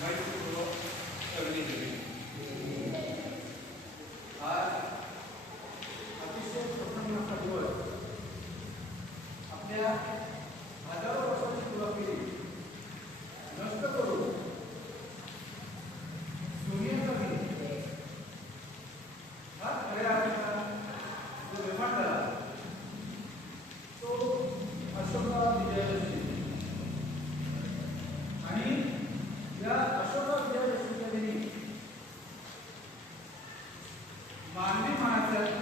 माहितीपूर्वक करणे गेले. आज अतिशय प्रसन्न असा दिवस. आपल्या हजारो वर्षाची पुरापिढी नष्ट करून सोन्याचा दिन हा खऱ्या अर्थानं जो निर्माण झाला तो अशोकराव विजयादशमी. आणि या अशोकराव विजयादशमीच्या दिनी मानवी माणसाचं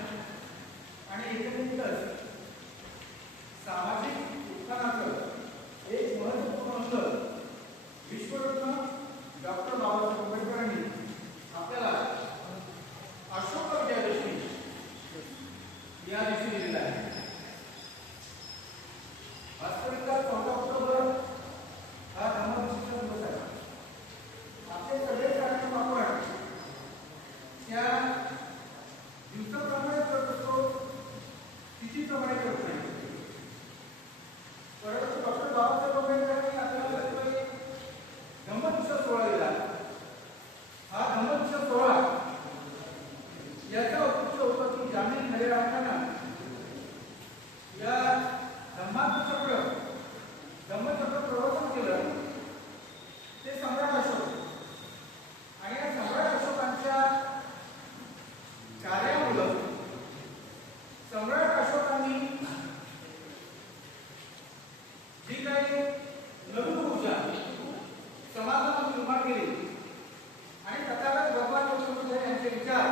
आणि एकंदरीतच सामाजिक उत्थानाचं एक महत्त्वपूर्ण अंग विश्वरत्न डॉक्टर बाबासाहेब आंबेडकरांनी आपल्याला अशोकराव विजयादशमी या दिवशी दिलेला आहे. वास्तविकता 14 ऑक्टोबर हा धम्मविजयाचा दिवस आहे. आपले सगळे कार्यक्रम आपण त्या दिवसाप्रमाणे करत असतो, तिथीप्रमाणे करत नाही. परंतु डॉक्टर बाबासाहेब आंबेडकरांनी आपल्याला धम्मविजय सोहळा दिला. हा धम्मविजय सोहळा याचा उद्देश होता की ग्रामीण खरे राहताना या धम्मचक्र प्रवर्तन केलं ते सम्राट अशोक. आणि या सम्राट अशोकांच्या कार्यामुळे सम्राट अशोकांनी जी काही नवीन ऊर्जा समाजात निर्माण केली आणि तथागत भगवान बुद्ध यांचे विचार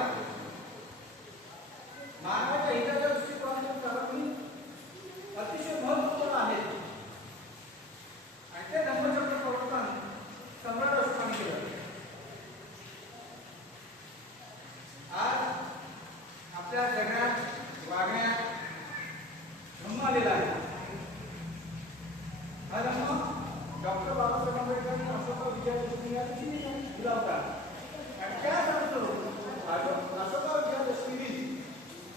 मानवाच्या हिताच्या दृष्टिकोनातून चालवणी अतिशय महत्त्वपूर्ण आहेत. आणि ते धम्मचक्र प्रवर्तन सम्राट अशोकांनी केलं. आज आपल्या जगात